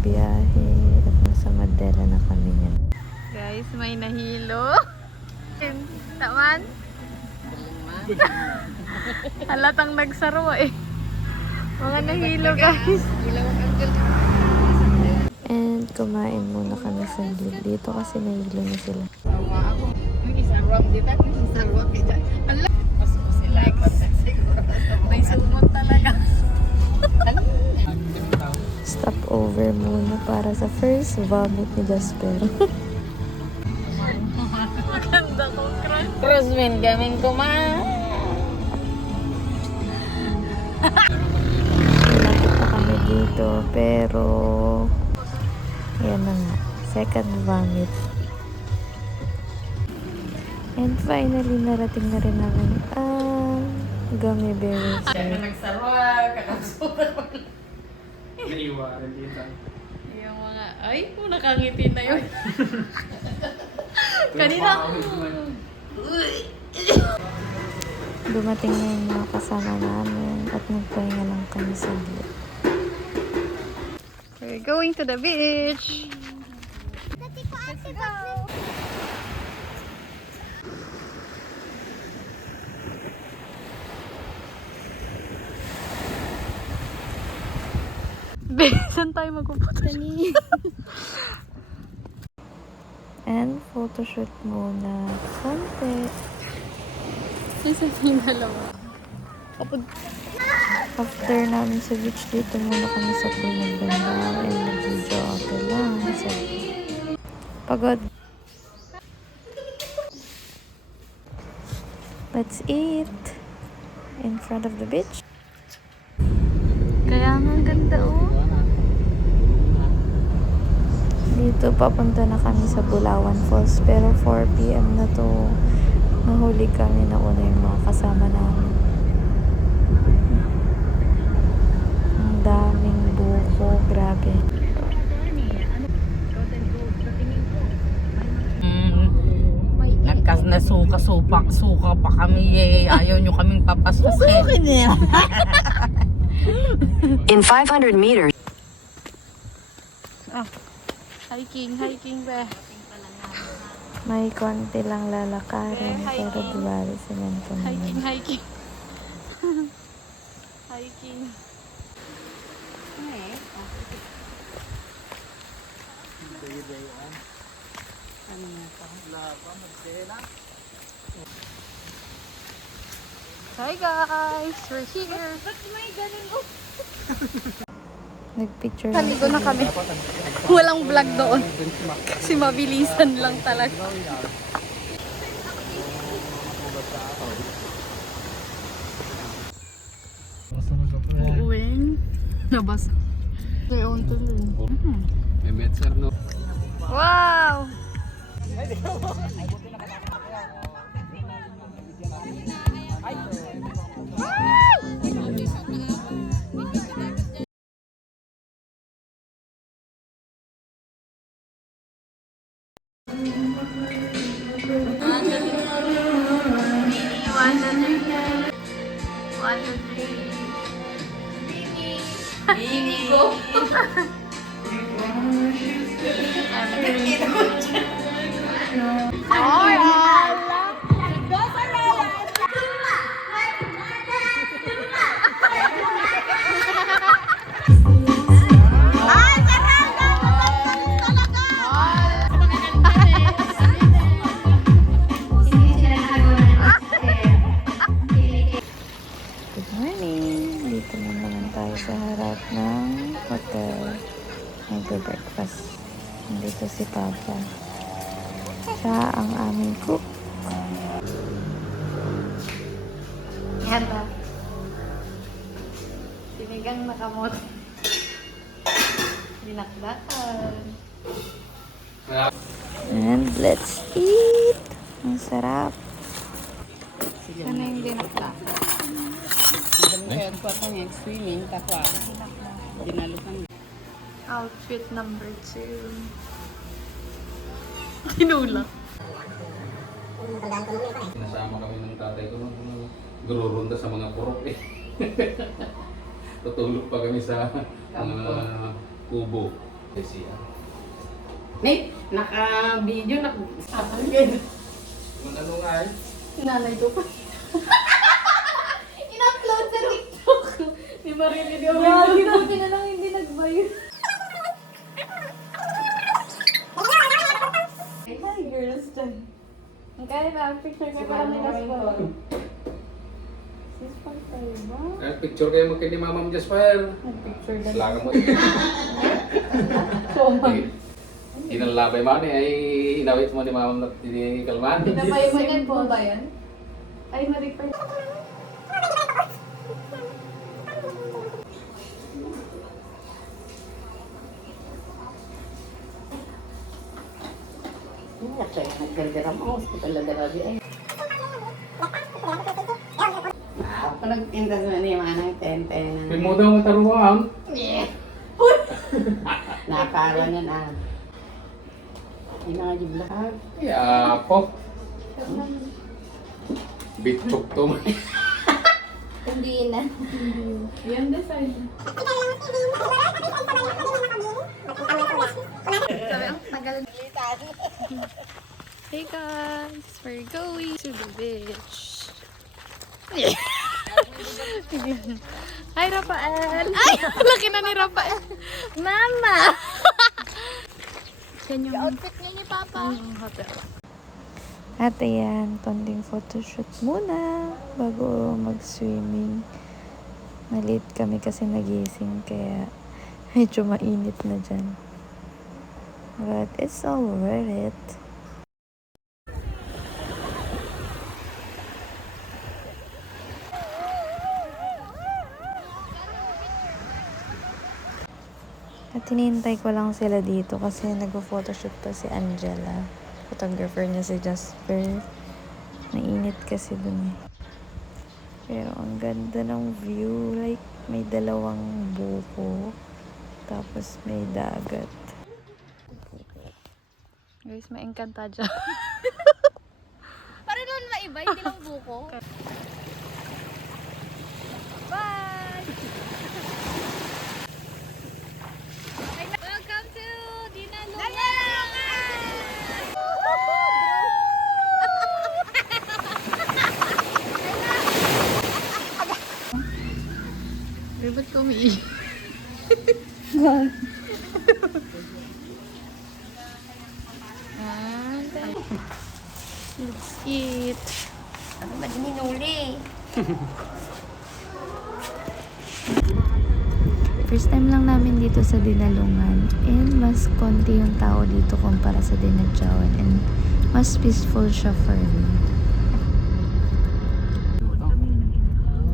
biyahe at nasa Mandela na kami niyan. Guys, may nahilo. Taman? Halatang nagsaro eh. Mga nahilo guys. And kumain muna kami sa dito kasi nahilo na sila. May sumot talaga. Stop over muna para sa first vomit ni Jasper. Maganda ko, Crosswind kaming kumain. Malapit na kami dito pero yan na nga. Second vomit. And finally, narating na rin namin ang gummy bears. Nagsarwag, kakasunan mo. Naiwanan dito. Yung mga, ay, nakangiti na yun. Kanina. Dumating na yung mga kasama namin at nagpahinga lang kami sa gilid. We're going to the beach. Let's go. Be, saan tayo magpupunta? And photoshoot muna. Konti. Isa yung dalawa. After namin sa beach, dito muna kami sa pool nagbanda and nag-video okay lang. So, pagod. Let's eat in front of the beach. Kaya nga ang ganda oh. Dito papunta na kami sa Bulawan Falls pero 4 PM na to. Nahuli kami na una yung mga kasama namin. Ang daming buko, grabe. Nagkas na suka pa kami eh. Ayaw nyo kaming papasukin. In 500 meters. Hiking be. May konti lang lalakarin pero diwali semento naman. Hiking. Hiking. Hi guys, we're here. Nagpicture Kaligo na kami. Walang vlog doon. Kasi mabilisan lang talaga. Uuwing. Nabasa. Ngayon tuloy. May metzer no. Wow! Good morning! Dito na naman tayo sa harap ng hotel. Nag-breakfast. Nandito si Papa. Siya ang aming cook. Yan ba? Sinigang na kamot. Dinakdakan. And let's eat! Ang sarap! Sana yung dinakdakan. Swimming, takwa. Dinalukan. Outfit number 2. Tinulak. Sinasama kami ng tatay ko nung gururunda sa mga purok eh. Tutulog pa kami sa mga kubo. Kasi Nate, naka-video, naka-usapan kung ano nga eh. Nanay ko pa. In-upload sa TikTok. Di ba rin video? Buti na lang hindi nagbayad. Hi girls dyan. Ang kaya na, picture kayo para may kaspo. Sis pang tayo ba? Picture kayo magkay ni Mama Jasper. Picture na. Laga mo. So, Inalabay mo ni ay inawit mo ni Mama na tinikalman. Pinapayimanin po ba yan? Ay, ma-refer. Naggargara mo, hospital na darabi ay. Ako nagtinda sa niya, manang tenten. Pimuda mo taruan. Nakakara na na. Inajib lahat. Ya po. Bitok to mo. Hindi na. Yan design. Hey guys, we're going to the beach. Hi Rafael! Ay! Laki na ni Rafael! Mama! Yan yung Outfit niya ni Papa. hotel. At ayan, konting photoshoot muna bago mag-swimming. Nalit kami kasi nagising kaya medyo mainit na dyan. But it's all worth it. At hinihintay ko lang sila dito kasi nag-photoshoot pa si Angela. Photographer niya si Jasper. Mainit kasi dun eh. Pero ang ganda ng view. Like, may dalawang buko. Tapos may dagat. Guys, may engkanta dyan. Para naman maiba, hindi lang buko. Bye! Welcome to Dinalungan! Pero ba't ko umiiyak? Let's eat. Ano ba dininuli? First time lang namin dito sa Dinalungan. And mas konti yung tao dito kumpara sa Dinadjawan. And mas peaceful siya for me.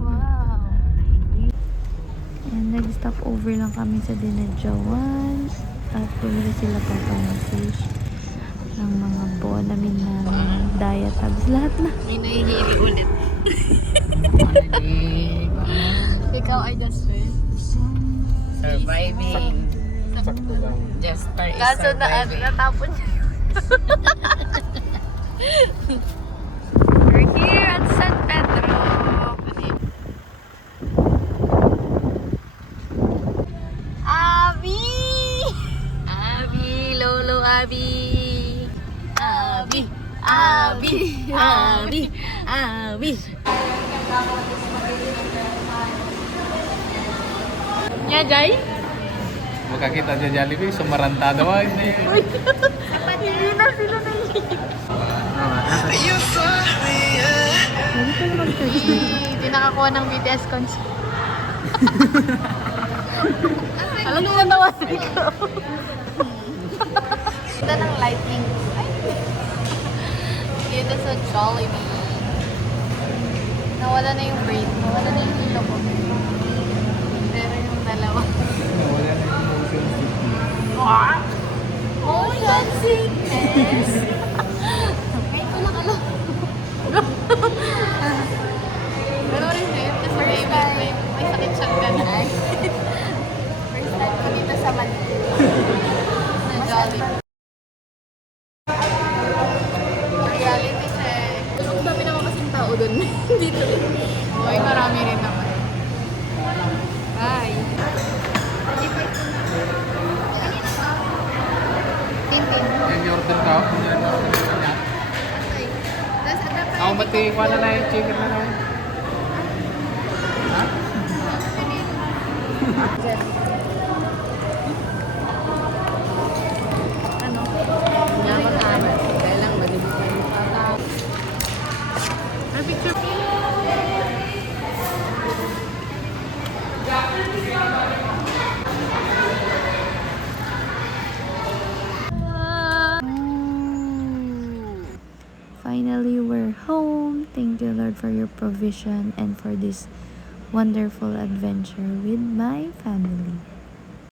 Wow. And nag-stop over lang kami sa Dinadjawan. At bumili sila papa ng fish. Ng mga bonamin namin. Diatabs. Lahat na. Hinahihiri ulit. Ikaw ay just Surviving. Sakto lang. Jasper is kaso na surviving. natapon niya. We're here at San Pedro. Abi! Abi! Lolo Abi! Abi! Abi! Abi! Abi! Nya, Jai? Makakita dyan Jollibee, sumaranta naman. Hindi na sila na Hindi nakakuha ng BTS concert. Alam mo natawa ko. Ito ng lightning. Dito sa Jollibee. Nawala na yung brain. Nawala na yung hilo ko. Pero yung dalawa. Motion sickness! Ngayon ko nakalaw. Pero rin yun, kasi may sakit siyang ganun. First time ko dito sa Manila. Sa Jollibee. Reality check. Ang dami naman kasing tao dun. Dito. Okay, marami rin naman. Bye. Doon ka. Okay. Tapos ada pa Ako ba't ikuha na lang yung chicken na lang? Ha? ano? Yaman namin. Kaya lang, malinis na yung tata. Ang picture. Finally, we're home. Thank you, Lord, for your provision and for this wonderful adventure with my family.